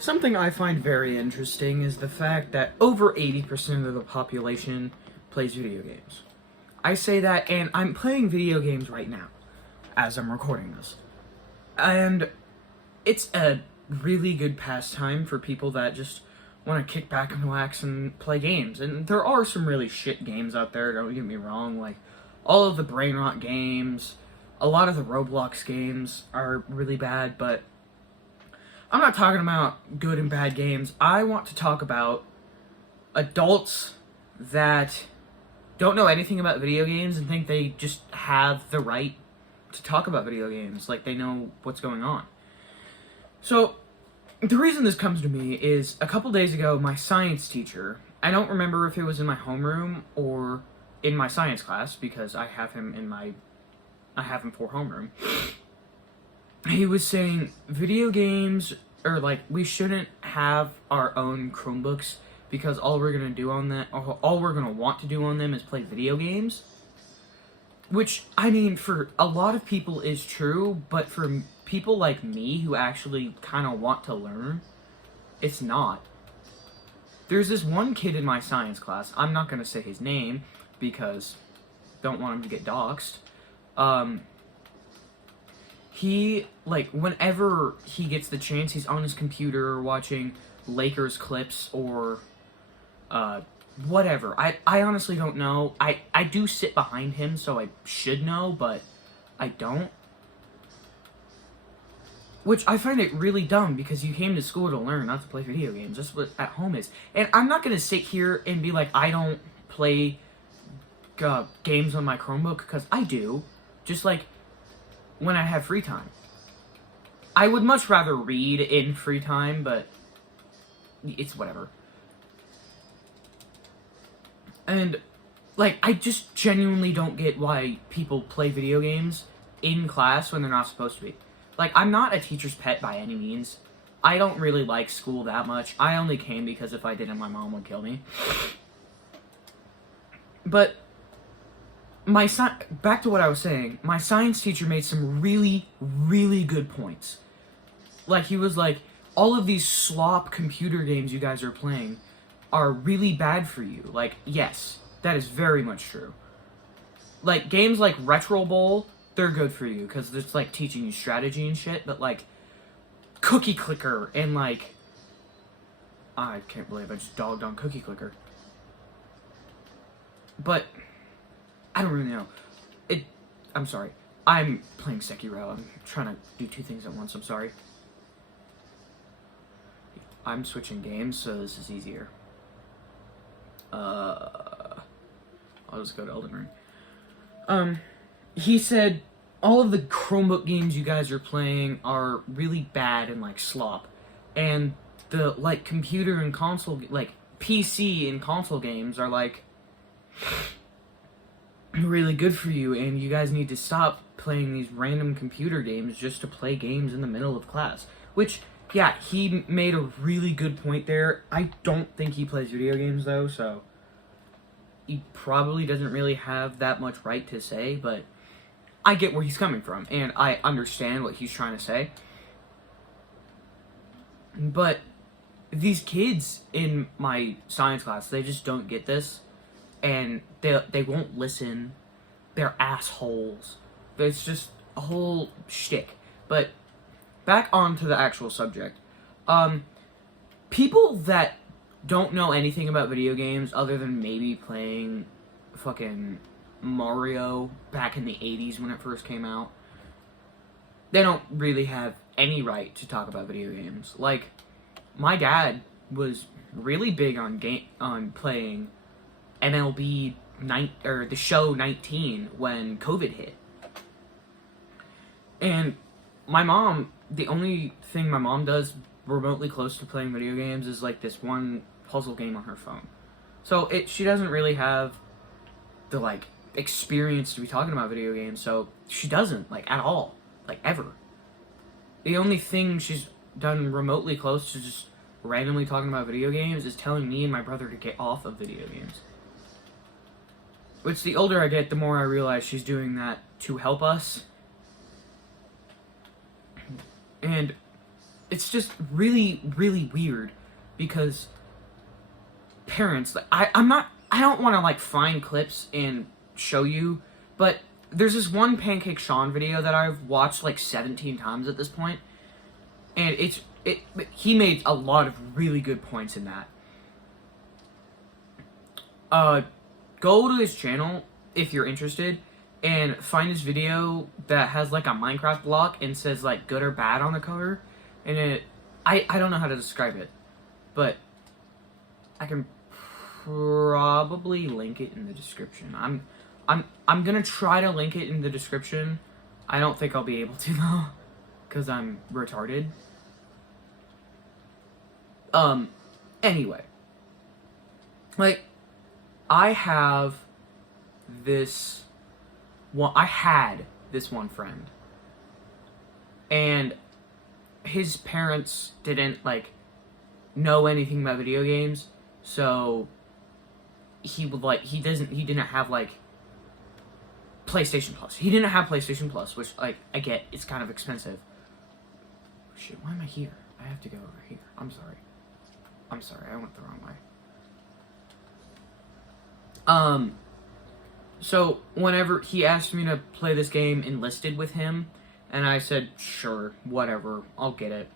Something I find very interesting is the fact that over 80% of the population plays video games. I say that, and I'm playing video games right now as I'm recording this. And it's a really good pastime for people that just want to kick back and relax and play games. And there are some really shit games out there, don't get me wrong. Like, all of the brain rot games, a lot of the Roblox games are really bad, but I'm not talking about good and bad games. I want to talk about adults that don't know anything about video games and think they just have the right to talk about video games, like they know what's going on. So, the reason this comes to me is a couple days ago, my science teacher, I don't remember if it was in my homeroom or in my science class, because I have him for homeroom. He was saying video games, or like, we shouldn't have our own Chromebooks because all we're gonna do on that, all we're gonna want to do on them is play video games. Which, I mean, for a lot of people is true, but for people like me who actually kind of want to learn, it's not. There's this one kid in my science class, I'm not gonna say his name because don't want him to get doxxed. He, like, whenever he gets the chance, he's on his computer watching Lakers clips or, whatever. I honestly don't know. I do sit behind him, so I should know, but I don't. Which I find it really dumb, because you came to school to learn, not to play video games. That's what at home is. And I'm not gonna sit here and be like, I don't play games on my Chromebook, because I do. Just like when I have free time. I would much rather read in free time, but it's whatever. And, like, I just genuinely don't get why people play video games in class when they're not supposed to be. Like, I'm not a teacher's pet by any means. I don't really like school that much. I only came because if I didn't, my mom would kill me. But back to what I was saying, my science teacher made some really, really good points. Like, he was like, all of these slop computer games you guys are playing are really bad for you. Like, yes, that is very much true. Like, games like Retro Bowl, they're good for you, because it's, like, teaching you strategy and shit, but, like, Cookie Clicker and, like, I can't believe I just dogged on Cookie Clicker. But I don't really know. I'm sorry. I'm playing Sekiro. I'm trying to do two things at once. I'm sorry. I'm switching games, so this is easier. I'll just go to Elden Ring. He said all of the Chromebook games you guys are playing are really bad and, like, slop. And the, like, computer and console, like, PC and console games are, like, really good for you, and you guys need to stop playing these random computer games just to play games in the middle of class. Which, yeah, he made a really good point there. I don't think he plays video games, though, so he probably doesn't really have that much right to say, but I get where he's coming from, and I understand what he's trying to say. But these kids in my science class, they just don't get this, and they won't listen. They're assholes. It's just a whole shtick. But back onto the actual subject. People that don't know anything about video games other than maybe playing fucking Mario back in the 80s when it first came out, they don't really have any right to talk about video games. Like, my dad was really big on playing MLB the show 19 when COVID hit. And my mom, the only thing my mom does remotely close to playing video games is, like, this one puzzle game on her phone. So she doesn't really have the, like, experience to be talking about video games, so she doesn't, like, at all. Like, ever. The only thing she's done remotely close to just randomly talking about video games is telling me and my brother to get off of video games. Which, the older I get, the more I realize she's doing that to help us. And it's just really, really weird because parents, like, I don't want to like find clips and show you, but there's this one Pancake Sean video that I've watched like 17 times at this point, and he made a lot of really good points in that. Go to his channel if you're interested and find this video that has like a Minecraft block and says like good or bad on the cover, and I don't know how to describe it, but I can probably link it in the description. I'm gonna try to link it in the description. I don't think I'll be able to though, because I'm retarded. Anyway. Like, I had this one friend. And his parents didn't, like, know anything about video games, so he didn't have, like, PlayStation Plus. He didn't have PlayStation Plus, which, like, I get, it's kind of expensive. Shit, why am I here? I have to go over here. I'm sorry, I went the wrong way. So whenever he asked me to play this game Enlisted with him, and I said, sure, whatever, I'll get it.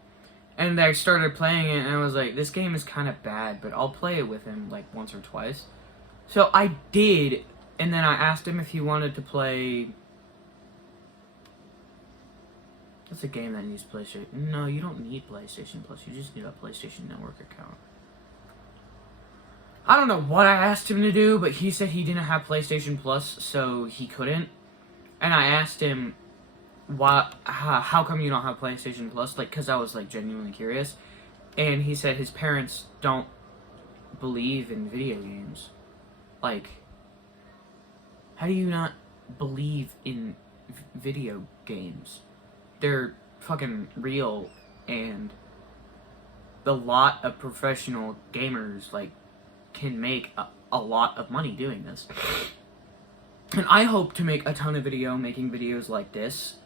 And I started playing it, and I was like, this game is kind of bad, but I'll play it with him, like, once or twice. So I did, and then I asked him if he wanted to play... That's a game that needs PlayStation... No, you don't need PlayStation Plus, you just need a PlayStation Network account. I don't know what I asked him to do, but he said he didn't have PlayStation Plus, so he couldn't. And I asked him, how come you don't have PlayStation Plus? Like, because I was, like, genuinely curious. And he said his parents don't believe in video games. Like, how do you not believe in video games? They're fucking real, and the lot of professional gamers, like, can make a lot of money doing this. And I hope to make a ton of making videos like this,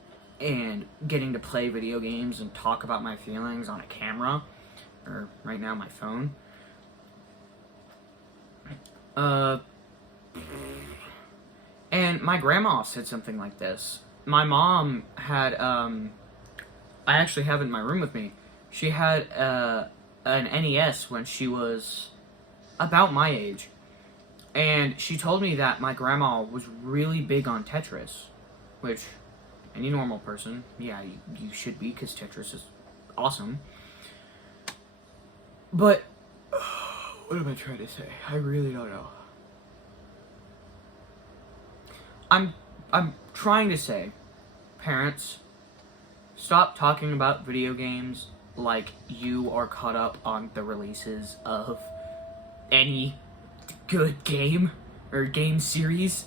and getting to play video games and talk about my feelings on a camera, or right now my phone. And my grandma said something like this. My mom had, I actually have it in my room with me. She had an NES when she was about my age. And she told me that my grandma was really big on Tetris, which any normal person, yeah, you should be, because Tetris is awesome. But, what am I trying to say? I really don't know. I'm trying to say, parents, stop talking about video games like you are caught up on the releases of any good game or game series.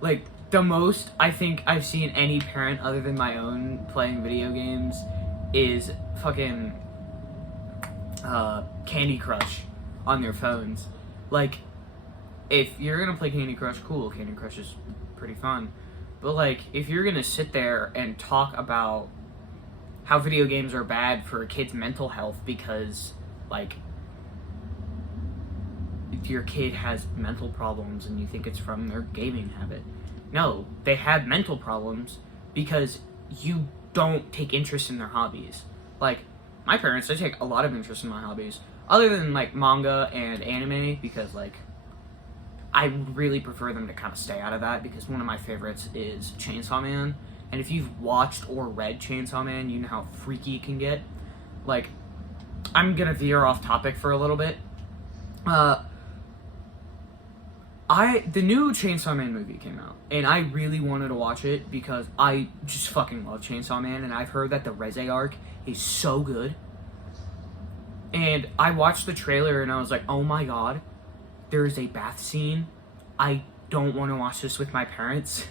Like, the most I think I've seen any parent other than my own playing video games is fucking Candy Crush on their phones. Like, if you're gonna play Candy Crush, cool, Candy Crush is pretty fun. But, like, if you're gonna sit there and talk about how video games are bad for a kid's mental health because, like, your kid has mental problems and you think it's from their gaming habit. No, they have mental problems because you don't take interest in their hobbies. Like, my parents, they take a lot of interest in my hobbies. Other than, like, manga and anime, because, like, I really prefer them to kind of stay out of that, because one of my favorites is Chainsaw Man. And if you've watched or read Chainsaw Man, you know how freaky it can get. Like, I'm gonna veer off topic for a little bit. The new Chainsaw Man movie came out, and I really wanted to watch it because I just fucking love Chainsaw Man, and I've heard that the Reze arc is so good. And I watched the trailer, and I was like, oh my god, there is a bath scene. I don't want to watch this with my parents.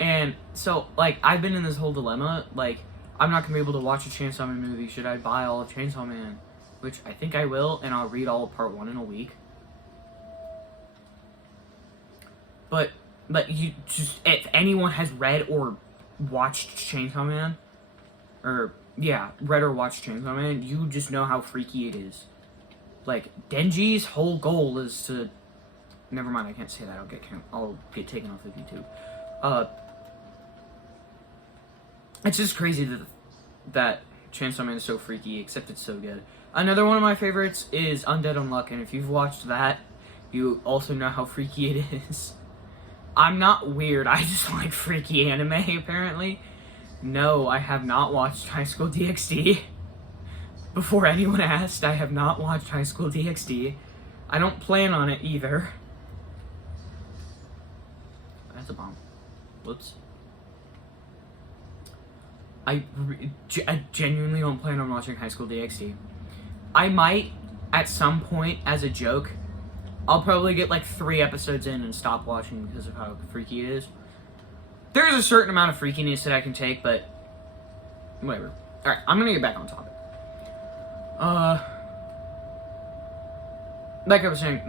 And so, like, I've been in this whole dilemma, like, I'm not gonna be able to watch a Chainsaw Man movie. Should I buy all of Chainsaw Man? Which I think I will, and I'll read all of part 1 in a week. But if anyone has read or watched Chainsaw Man, or Yeah, read or watch Chainsaw Man, you just know how freaky it is. Like, Denji's whole goal is to... Never mind, I can't say that. I'll get taken off of YouTube. It's just crazy that Chainsaw Man is so freaky, except it's so good. Another one of my favorites is Undead Unluck, and if you've watched that, you also know how freaky it is. I'm not weird, I just like freaky anime, apparently. No, I have not watched High School DxD. Before anyone asked, I have not watched High School DxD. I don't plan on it either. That's a bomb. Whoops. I genuinely don't plan on watching High School DxD. I might, at some point, as a joke, I'll probably get like 3 episodes in and stop watching because of how freaky it is. There's a certain amount of freakiness that I can take, but whatever. Alright, I'm gonna get back on topic. Like I was saying,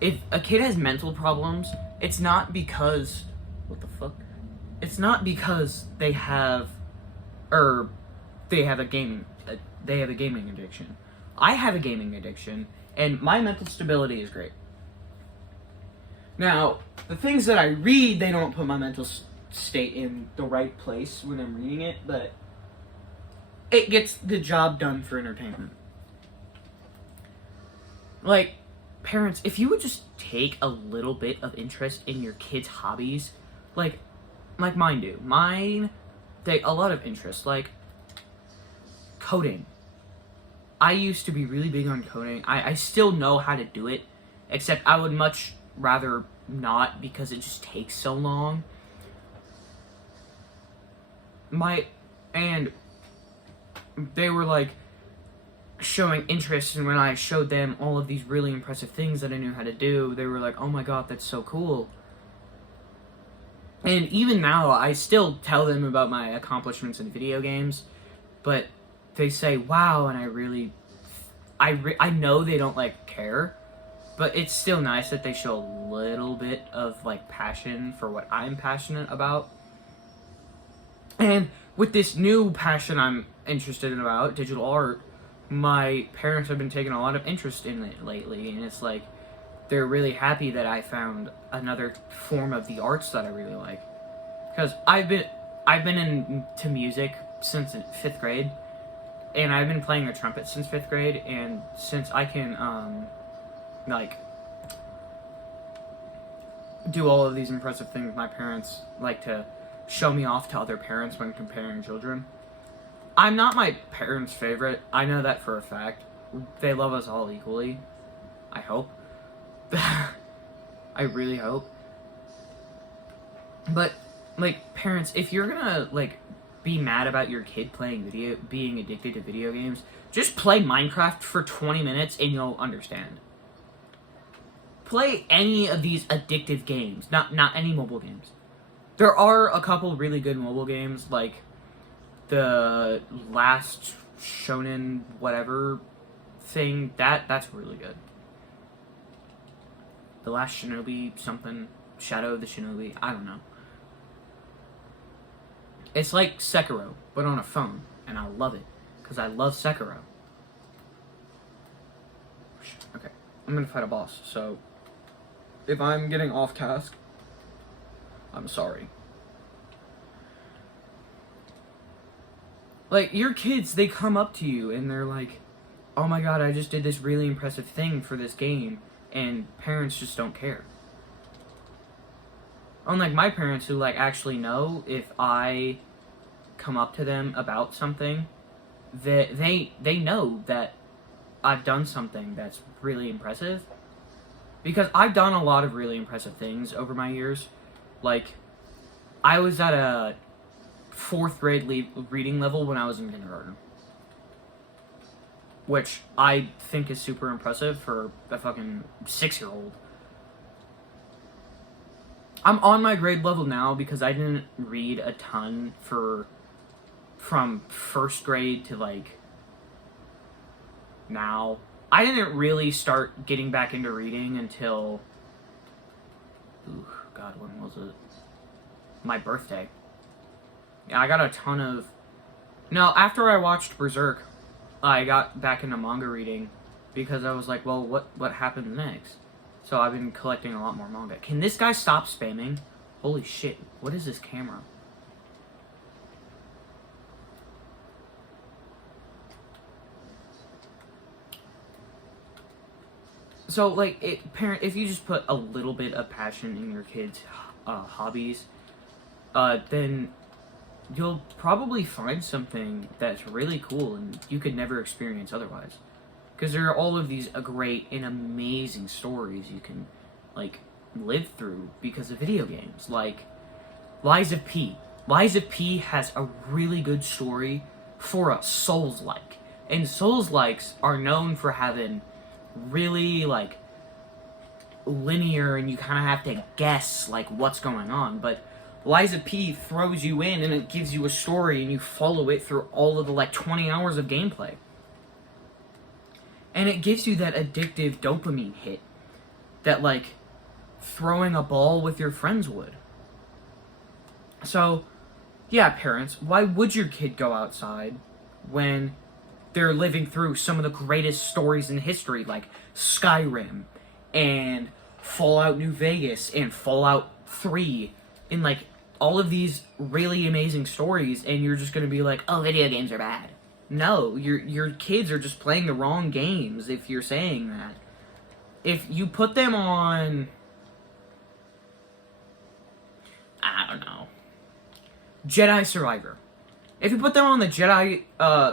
if a kid has mental problems, it's not because... What the fuck? It's not because they have a gaming addiction. I have a gaming addiction, and my mental stability is great. Now, the things that I read, they don't put my mental state in the right place when I'm reading it, but it gets the job done for entertainment. Like, parents, if you would just take a little bit of interest in your kids' hobbies, like mine do. Mine take a lot of interest, like coding. I used to be really big on coding. I still know how to do it, except I would much rather not because it just takes so long. And they were like showing interest, and when I showed them all of these really impressive things that I knew how to do, they were like, oh my god, that's so cool. And even now, I still tell them about my accomplishments in video games, but they say, wow, and I know they don't, like, care, but it's still nice that they show a little bit of, like, passion for what I'm passionate about. And with this new passion I'm interested in about, digital art, my parents have been taking a lot of interest in it lately, and it's like, they're really happy that I found another form of the arts that I really like. Because I've been into music since 5th grade, and I've been playing the trumpet since 5th grade, and since I can, like, do all of these impressive things, my parents like to show me off to other parents when comparing children. I'm not my parents' favorite. I know that for a fact. They love us all equally. I hope. I really hope. But, like, parents, if you're gonna, like, be mad about your kid being addicted to video games, just play Minecraft for 20 minutes and you'll understand. Play any of these addictive games, not any mobile games. There are a couple really good mobile games, like the Last Shonen whatever thing, that's really good. The Last Shinobi something, Shadow of the Shinobi, I don't know. It's like Sekiro, but on a phone, and I love it, because I love Sekiro. Okay, I'm gonna fight a boss, so if I'm getting off task, I'm sorry. Like, your kids, they come up to you, and they're like, oh my god, I just did this really impressive thing for this game, and parents just don't care. Unlike my parents, who, like, actually know if I come up to them about something, that they know that I've done something that's really impressive. Because I've done a lot of really impressive things over my years. Like, I was at a 4th grade reading level when I was in kindergarten. Which I think is super impressive for a fucking 6-year-old. I'm on my grade level now because I didn't read a ton from 1st grade to, like, now. I didn't really start getting back into reading until, God, when was it? My birthday. Yeah, I got a ton of No, after I watched Berserk, I got back into manga reading because I was like, well, what happens next? So I've been collecting a lot more manga. Can this guy stop spamming? Holy shit, what is this camera? So, like, if you just put a little bit of passion in your kids' hobbies, then you'll probably find something that's really cool and you could never experience otherwise. Because there are all of these great and amazing stories you can, like, live through because of video games. Like, Lies of P. Lies of P has a really good story for a Souls-like. And Souls-likes are known for having really, like, linear and you kind of have to guess, like, what's going on. But Lies of P throws you in and it gives you a story and you follow it through all of the, like, 20 hours of gameplay. And it gives you that addictive dopamine hit that, like, throwing a ball with your friends would. So, yeah, parents, why would your kid go outside when they're living through some of the greatest stories in history, like Skyrim and Fallout New Vegas and Fallout 3 and, like, all of these really amazing stories, and you're just gonna be like, oh, video games are bad. No, your kids are just playing the wrong games if you're saying that. If you put them on, I don't know, Jedi Survivor. If you put them on the Jedi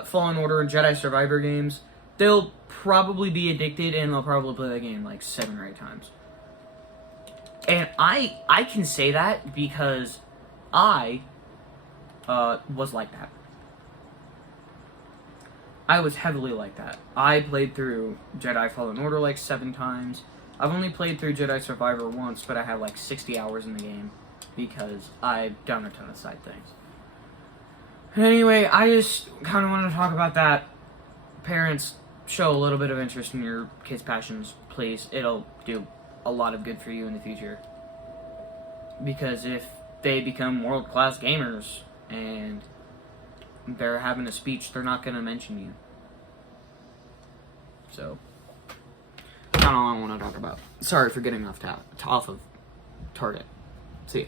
Fallen Order and Jedi Survivor games, they'll probably be addicted and they'll probably play the game like 7 or 8 times. And I can say that because I was like that. I was heavily like that. I played through Jedi Fallen Order like 7 times. I've only played through Jedi Survivor once, but I had like 60 hours in the game because I've done a ton of side things. Anyway, I just kind of wanted to talk about that. Parents, show a little bit of interest in your kids' passions, please. It'll do a lot of good for you in the future. Because if they become world-class gamers and they're having a speech, they're not going to mention you. So, that's not all I want to talk about. Sorry for getting off of target. See ya.